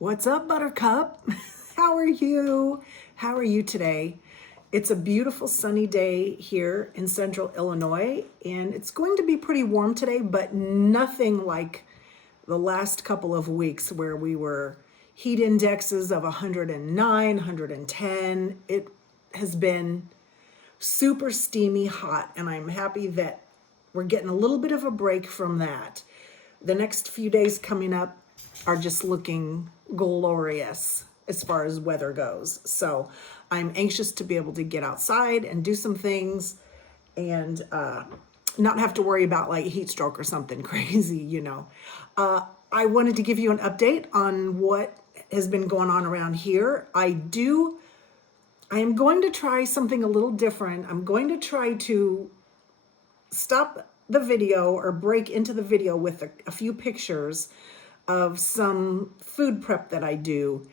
What's up, Buttercup? How are you? How are you today? It's a beautiful sunny day here in central Illinois, and it's going to be pretty warm today, but nothing like the last couple of weeks where we were heat indexes of 109, 110. It has been super steamy hot, and I'm happy that we're getting a little bit of a break from that. The next few days coming up are just looking glorious as far as weather goes. So I'm anxious to be able to get outside and do some things and not have to worry about like heat stroke or something crazy. I wanted to give you an update on what has been going on around here. I am going to try something a little different. I'm going to try to stop the video or break into the video with a few pictures of some food prep that I do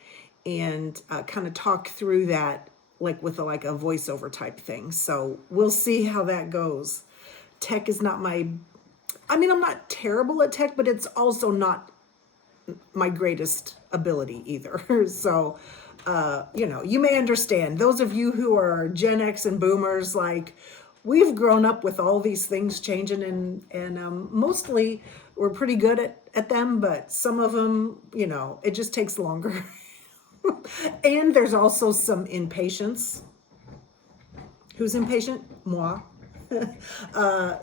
and kind of talk through that like with like a voiceover type thing. So we'll see how that goes. Tech is not I'm not terrible at tech, but it's also not my greatest ability either. So, you may understand. Those of you who are Gen X and boomers, like, we've grown up with all these things changing, and mostly we're pretty good at them, but some of them, it just takes longer. And there's also some impatience. Who's impatient? Moi.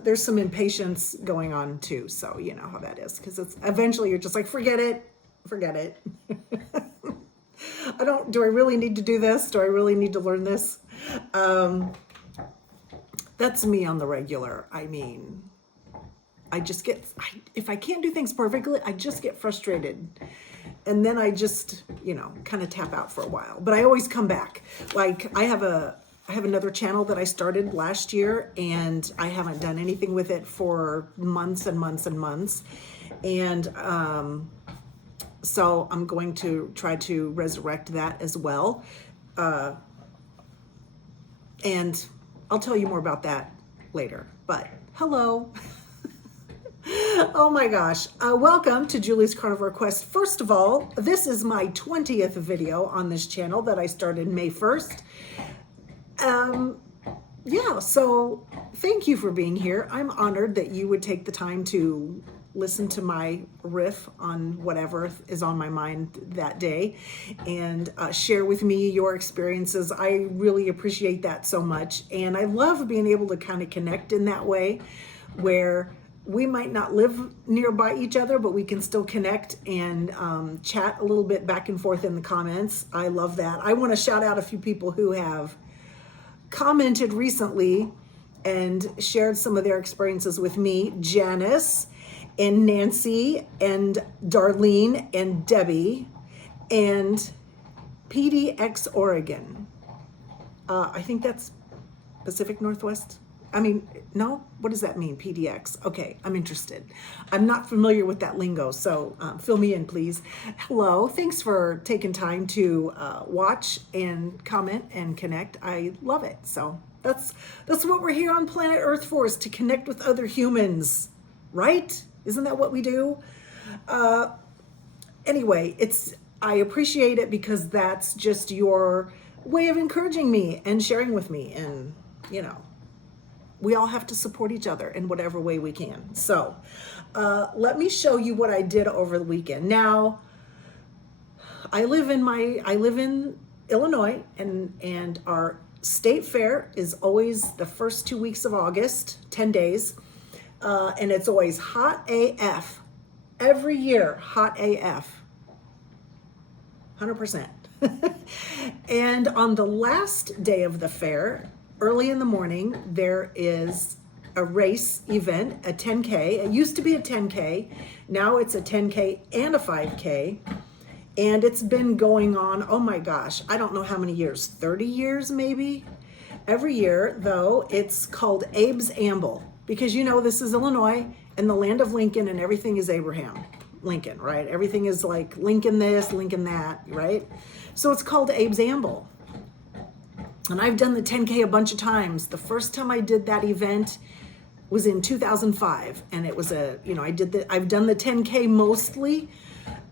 There's some impatience going on too, so you know how that is, because it's eventually you're just like, forget it. Do I really need to do this? Do I really need to learn this? That's me on the regular. If I can't do things perfectly, I just get frustrated. And then I just, kind of tap out for a while. But I always come back. Like, I have another channel that I started last year, and I haven't done anything with it for months and months and months. And so I'm going to try to resurrect that as well. And I'll tell you more about that later. But hello. Oh my gosh. Welcome to Julie's Carnivore Quest. First of all, this is my 20th video on this channel that I started May 1st. So thank you for being here. I'm honored that you would take the time to listen to my riff on whatever is on my mind that day and share with me your experiences. I really appreciate that so much. And I love being able to kind of connect in that way where we might not live nearby each other, but we can still connect and chat a little bit back and forth in the comments. I love that. I want to shout out a few people who have commented recently and shared some of their experiences with me. Janice and Nancy and Darlene and Debbie and PDX Oregon. I think that's Pacific Northwest. No, what does that mean? PDX. Okay, I'm interested. I'm not familiar with that lingo, so fill me in, please. Hello, thanks for taking time to watch and comment and connect. I love it. So that's what we're here on planet Earth for, is to connect with other humans, right? Isn't that what we do? Anyway, I appreciate it because that's just your way of encouraging me and sharing with me, and we all have to support each other in whatever way we can. So let me show you what I did over the weekend. Now, I live in Illinois, and our state fair is always the first 2 weeks of August, 10 days. And it's always hot AF. Every year, hot AF. 100%. And on the last day of the fair, early in the morning, there is a race event, a 10K. It used to be a 10K. Now it's a 10K and a 5K. And it's been going on, oh my gosh, I don't know how many years, 30 years maybe? Every year, though, it's called Abe's Amble. Because this is Illinois and the land of Lincoln, and everything is Abraham Lincoln, right? Everything is like Lincoln this, Lincoln that, right? So it's called Abe's Amble. And I've done the 10K a bunch of times. The first time I did that event was in 2005. And it was I've done the 10K mostly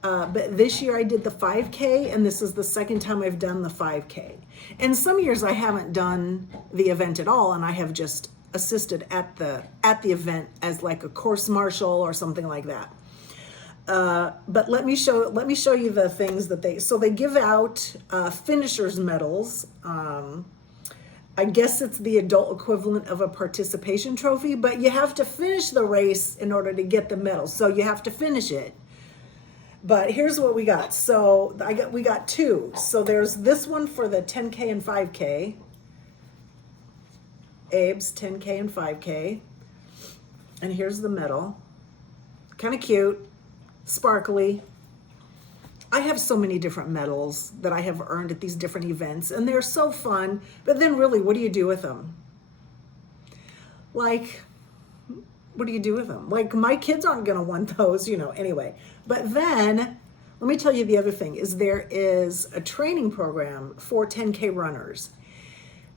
But this year I did the 5K, and this is the second time I've done the 5K. And some years I haven't done the event at all, and I have just assisted at the event as like a course marshal or something like that. But let me show you the things that they give out finishers medals. I guess it's the adult equivalent of a participation trophy, but you have to finish the race in order to get the medal. So you have to finish it. But here's what we got. So we got two. So there's this one for the 10K and 5K. Abe's 10K and 5K. And here's the medal. Kind of cute, sparkly. I have so many different medals that I have earned at these different events, and they're so fun. But then really, what do you do with them? Like, what do you do with them? Like, my kids aren't going to want those, anyway. But then, let me tell you the other thing, is there is a training program for 10K runners.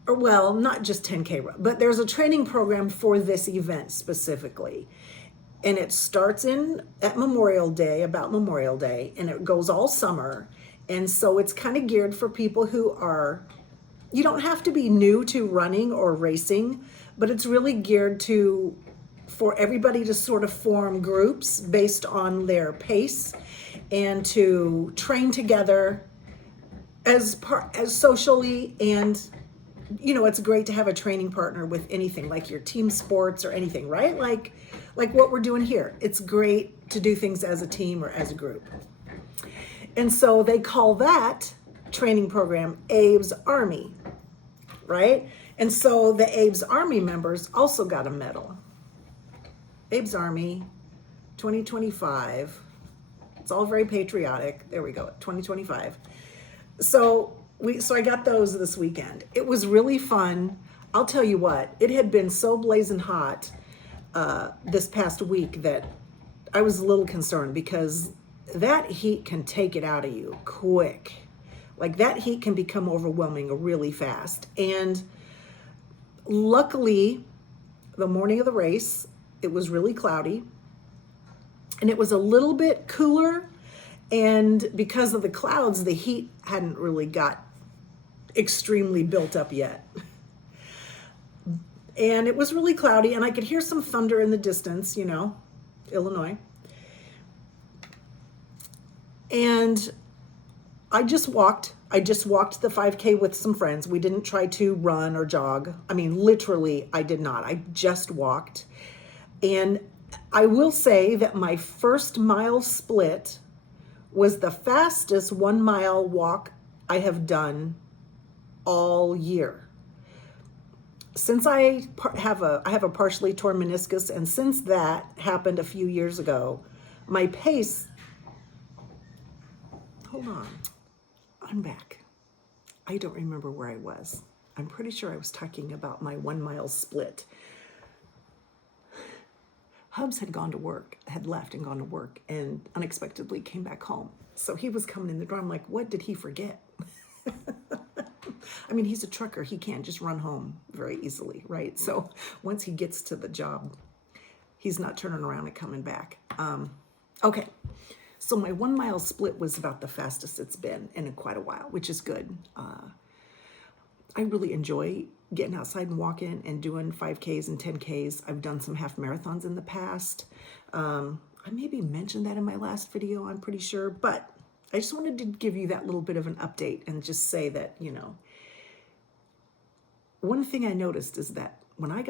Or, well, not just 10K, but there's a training program for this event specifically. And it starts at Memorial Day, about Memorial Day, and it goes all summer. And so it's kind of geared for people who you don't have to be new to running or racing, but it's really geared for everybody to sort of form groups based on their pace and to train together as socially. And it's great to have a training partner with anything, like your team sports or anything, right? Like what we're doing here. It's great to do things as a team or as a group. And so they call that training program Abe's Army, right? And so the Abe's Army members also got a medal. Abe's Army 2025. It's all very patriotic. There we go, 2025. So I got those this weekend. It was really fun. I'll tell you what, it had been so blazing hot this past week that I was a little concerned, because that heat can take it out of you quick. Like, that heat can become overwhelming really fast. And luckily, the morning of the race, it was really cloudy and it was a little bit cooler. And because of the clouds, the heat hadn't really got extremely built up yet. And it was really cloudy, and I could hear some thunder in the distance, Illinois. And I just walked the 5K with some friends. We didn't try to run or jog. I mean, literally, I did not. I just walked. And I will say that my first mile split was the fastest 1 mile walk I have done all year. Since I have a partially torn meniscus, and since that happened a few years ago, my pace, hold on, I'm back. I don't remember where I was. I'm pretty sure I was talking about my 1 mile split. Hubs had left and gone to work, and unexpectedly came back home. So he was coming in the door. I'm like, what did he forget? I mean, he's a trucker. He can't just run home very easily, right? So once he gets to the job, he's not turning around and coming back. Okay. So my 1 mile split was about the fastest it's been in quite a while, which is good. I really enjoy getting outside and walking and doing 5Ks and 10Ks. I've done some half marathons in the past. I maybe mentioned that in my last video, I'm pretty sure, but I just wanted to give you that little bit of an update and just say that, one thing I noticed is that when I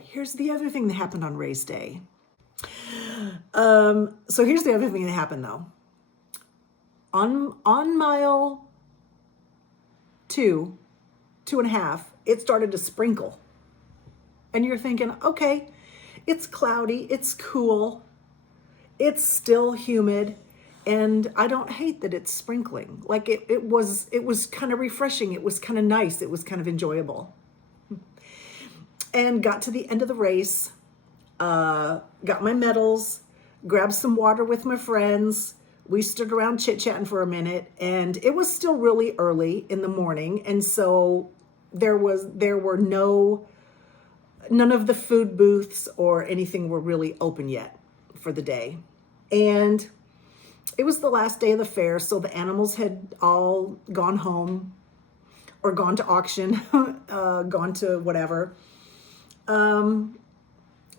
here's the other thing that happened on race day. So here's the other thing that happened though. On mile 2.5, it started to sprinkle. And you're thinking, okay, it's cloudy, it's cool, it's still humid, and I don't hate that it's sprinkling. Like it was kind of refreshing, it was kind of nice, it was kind of enjoyable. And got to the end of the race, got my medals, grabbed some water with my friends. We stood around chit-chatting for a minute, and it was still really early in the morning, and so there were none of the food booths or anything were really open yet for the day. And it was the last day of the fair, so the animals had all gone home or gone to auction, gone to whatever.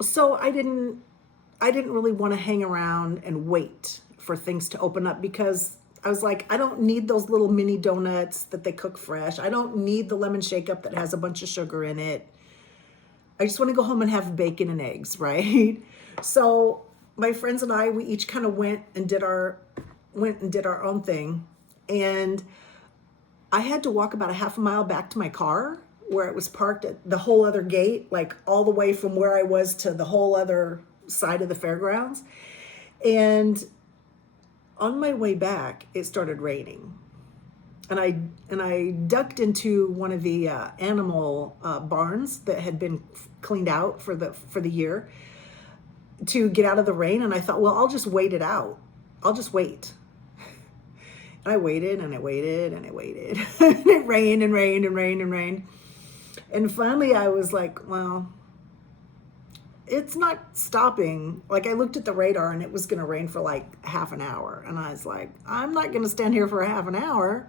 So I didn't really want to hang around and wait for things to open up, because I was like, I don't need those little mini donuts that they cook fresh. I don't need the lemon shake up that has a bunch of sugar in it. I just want to go home and have bacon and eggs, right? So my friends and I, we each kind of went and did our own thing. And I had to walk about a half a mile back to my car where it was parked at the whole other gate, like all the way from where I was to the whole other side of the fairgrounds. And on my way back, it started raining. And I ducked into one of the animal barns that had been cleaned out for the year to get out of the rain. And I thought, well, I'll just wait it out. I'll just wait. And I waited and I waited and I waited. And it rained and rained and rained and rained. And finally I was like, well, it's not stopping. Like, I looked at the radar and it was going to rain for like half an hour. And I was like, I'm not going to stand here for a half an hour.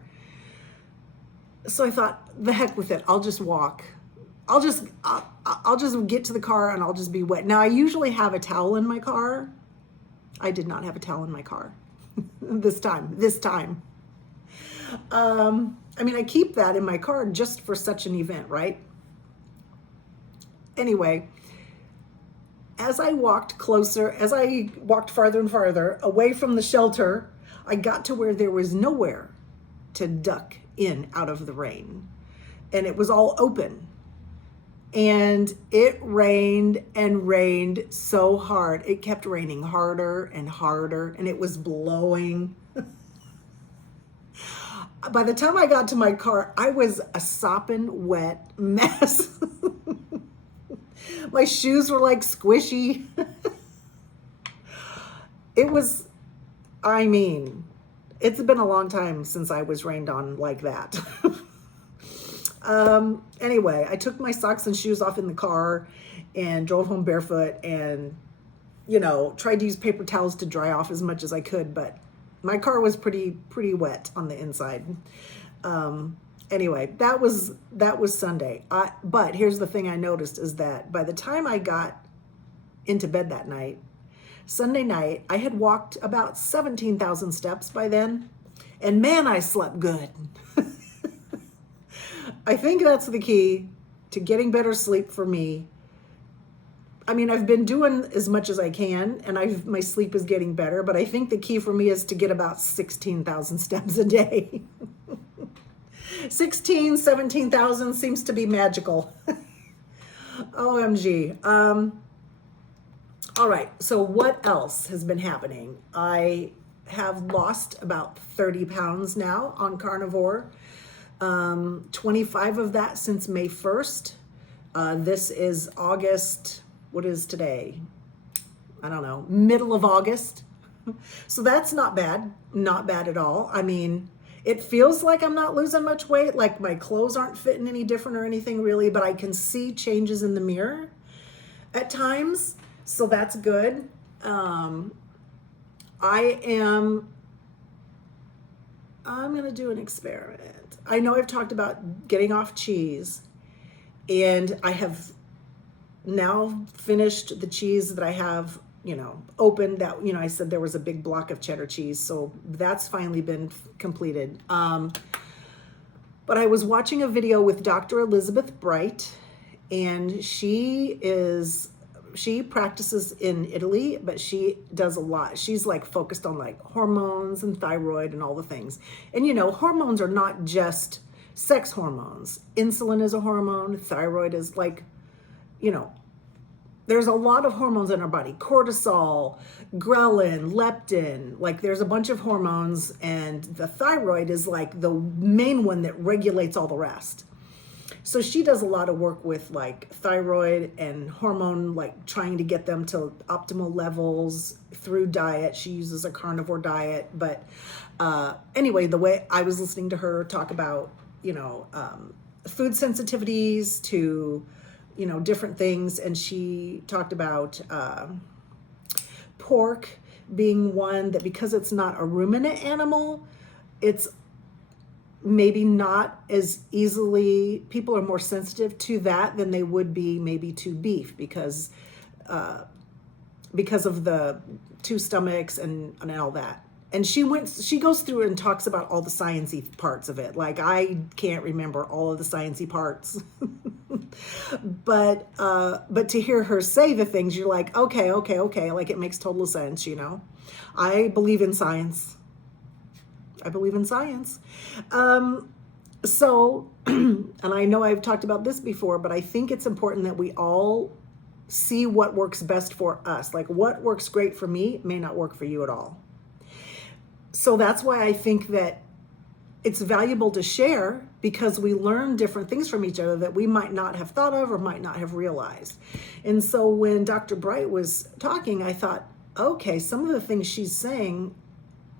So I thought, the heck with it. I'll just walk. I'll just get to the car and I'll just be wet. Now, I usually have a towel in my car. I did not have a towel in my car this time. I mean, I keep that in my car just for such an event, right? Anyway, as I walked farther and farther away from the shelter, I got to where there was nowhere to duck in out of the rain. And it was all open. And it rained and rained so hard. It kept raining harder and harder, and it was blowing. By the time I got to my car, I was a sopping wet mess. My shoes were like squishy. It's been a long time since I was rained on like that. Anyway, I took my socks and shoes off in the car and drove home barefoot and, tried to use paper towels to dry off as much as I could, but my car was pretty wet on the inside. Anyway, that was Sunday. But here's the thing I noticed is that by the time I got into bed that night, Sunday night, I had walked about 17,000 steps by then, and man, I slept good. I think that's the key to getting better sleep for me. I mean, I've been doing as much as I can, and my sleep is getting better, but I think the key for me is to get about 16,000 steps a day. 16, 17,000 seems to be magical. OMG. All right, so what else has been happening? I have lost about 30 pounds now on carnivore. 25 of that since May 1st. This is August, what is today? I don't know, middle of August. So that's not bad at all. I mean, it feels like I'm not losing much weight, like my clothes aren't fitting any different or anything really, but I can see changes in the mirror at times, so that's good. I'm gonna do an experiment. I know I've talked about getting off cheese, and I have now finished the cheese that I have, opened. That, I said there was a big block of cheddar cheese, so that's finally been completed. But I was watching a video with Dr. Elizabeth Bright, and she practices in Italy, but she does a lot. She's like focused on like hormones and thyroid and all the things. And hormones are not just sex hormones. Insulin is a hormone. Thyroid is like, there's a lot of hormones in our body. Cortisol, ghrelin, leptin, like there's a bunch of hormones, and the thyroid is like the main one that regulates all the rest. So she does a lot of work with like thyroid and hormone, like trying to get them to optimal levels through diet. She uses a carnivore diet. But anyway, the way I was listening to her talk about, food sensitivities to, different things. And she talked about pork being one that because it's not a ruminant animal, it's maybe not as easily, people are more sensitive to that than they would be maybe to beef because of the two stomachs and all that. And she goes through and talks about all the sciencey parts of it. Like, I can't remember all of the sciencey parts. but to hear her say the things, you're like, okay. Like, it makes total sense, you know? I believe in science. So, and I know I've talked about this before, but I think it's important that we all see what works best for us. Like, what works great for me may not work for you at all. So that's why I think that it's valuable to share, because we learn different things from each other that we might not have thought of or might not have realized. And so when Dr. Bright was talking, I thought, okay, some of the things she's saying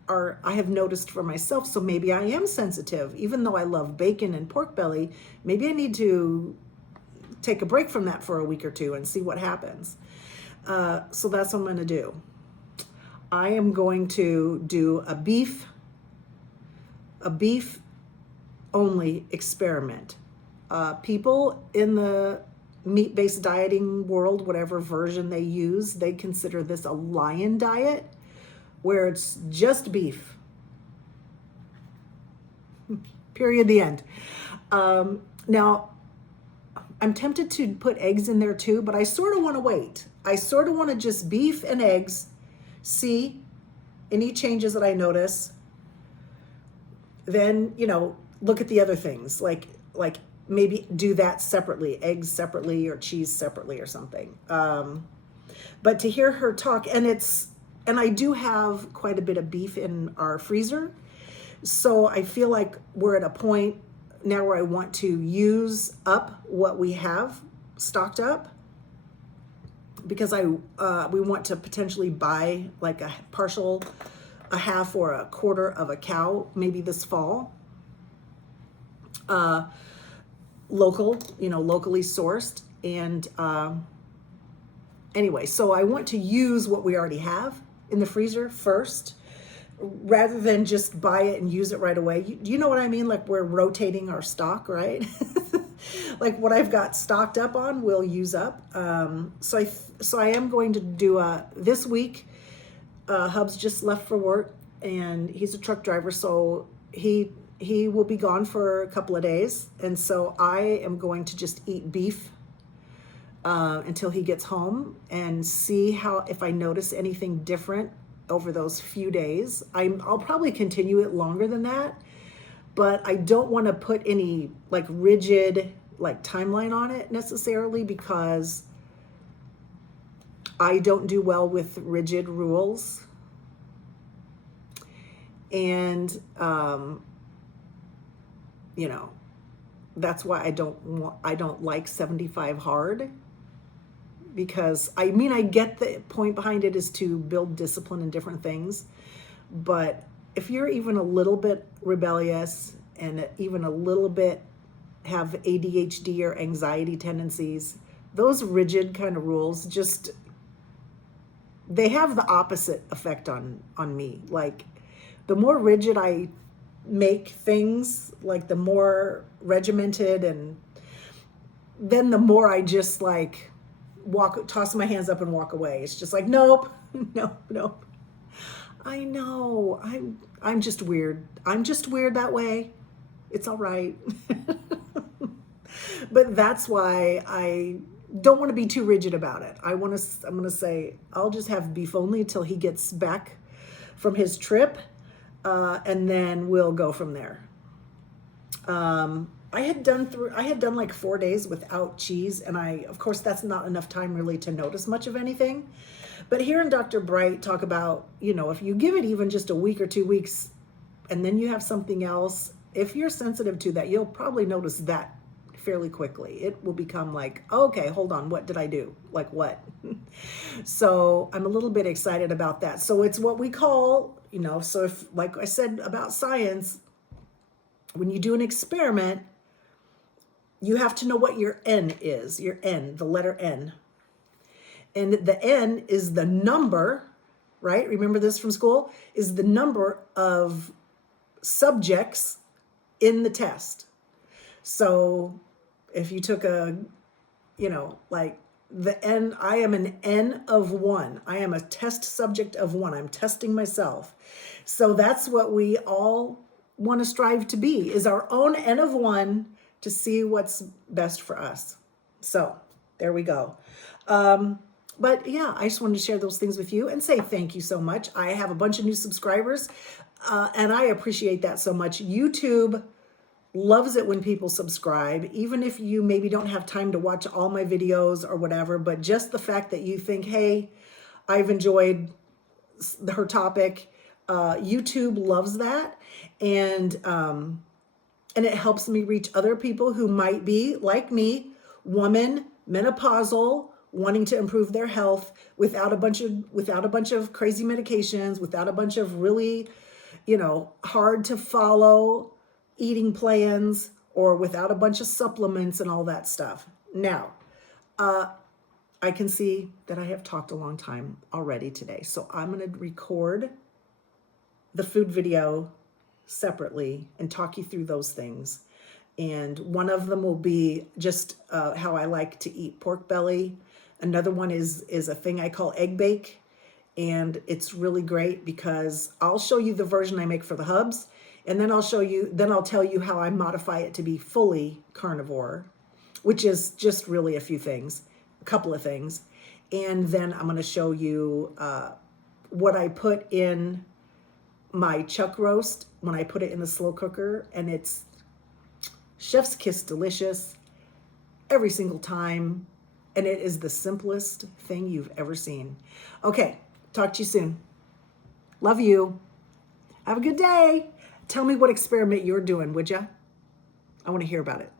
I have noticed for myself, so maybe I am sensitive. Even though I love bacon and pork belly, maybe I need to take a break from that for a week or two and see what happens. So that's what I'm going to do. I am going to do a beef only experiment. People in the meat-based dieting world, whatever version they use, they consider this a lion diet, where it's just beef. Period, the end. Now, I'm tempted to put eggs in there too, but I sort of want to wait. I sort of want to just beef and eggs, see any changes that I notice. Then, look at the other things, like maybe do that separately, eggs separately or cheese separately or something. But to hear her talk, and I do have quite a bit of beef in our freezer. So I feel like we're at a point now where I want to use up what we have stocked up, because we want to potentially buy like a half or a quarter of a cow maybe this fall. Locally sourced. And anyway, so I want to use what we already have in the freezer first, rather than just buy it and use it right away. You know what I mean? Like, we're rotating our stock, right? Like, what I've got stocked up on, we'll use up. So I am going to do this week. Hubs just left for work, and he's a truck driver, so he will be gone for a couple of days, and so I am going to just eat beef until he gets home, and see if I notice anything different over those few days. I'll probably continue it longer than that, but I don't want to put any like rigid timeline on it necessarily, because I don't do well with rigid rules. And that's why I don't like 75 hard, because I get the point behind it is to build discipline in different things, but if you're even a little bit rebellious and even a little bit have ADHD or anxiety tendencies, those rigid kind of rules they have the opposite effect on me. Like, the more rigid I make things, like the more regimented, and then the more I just toss my hands up and walk away. It's just like, nope. I know, I'm just weird. I'm just weird that way. It's all right. But that's why I don't want to be too rigid about it. I'm going to say, I'll just have beef only till he gets back from his trip. And then we'll go from there. I had done like 4 days without cheese, and of course that's not enough time really to notice much of anything. But hearing Dr. Bright talk about, if you give it even just a week or 2 weeks, and then you have something else, if you're sensitive to that, you'll probably notice that fairly quickly. It will become like, okay, hold on, what did I do? Like, what? So I'm a little bit excited about that. So it's what we call, so if, like I said about science, when you do an experiment, you have to know what your N is, the letter N. And the N is the number right? Remember this from school? Is the number of subjects in the test. So if you took a, like the N, I am an N of 1. I am a test subject of 1. I'm testing myself. So that's what we all want to strive to be, is our own N of 1 to see what's best for us. So there we go. But yeah, I just wanted to share those things with you and say thank you so much. I have a bunch of new subscribers, and I appreciate that so much. YouTube loves it when people subscribe, even if you maybe don't have time to watch all my videos or whatever, but just the fact that you think, hey, I've enjoyed her topic. YouTube loves that. And it helps me reach other people who might be like me, woman, menopausal, wanting to improve their health without a bunch of crazy medications, without a bunch of really, hard to follow eating plans, or without a bunch of supplements and all that stuff. Now, I can see that I have talked a long time already today, so I'm going to record the food video separately and talk you through those things. And one of them will be just how I like to eat pork belly. Another one is a thing I call egg bake. And it's really great because I'll show you the version I make for the hubs. And then I'll tell you how I modify it to be fully carnivore, which is just really a couple of things. And then I'm going to show you what I put in my chuck roast when I put it in the slow cooker. And it's chef's kiss delicious every single time. And it is the simplest thing you've ever seen. Okay, talk to you soon. Love you. Have a good day. Tell me what experiment you're doing, would ya? I want to hear about it.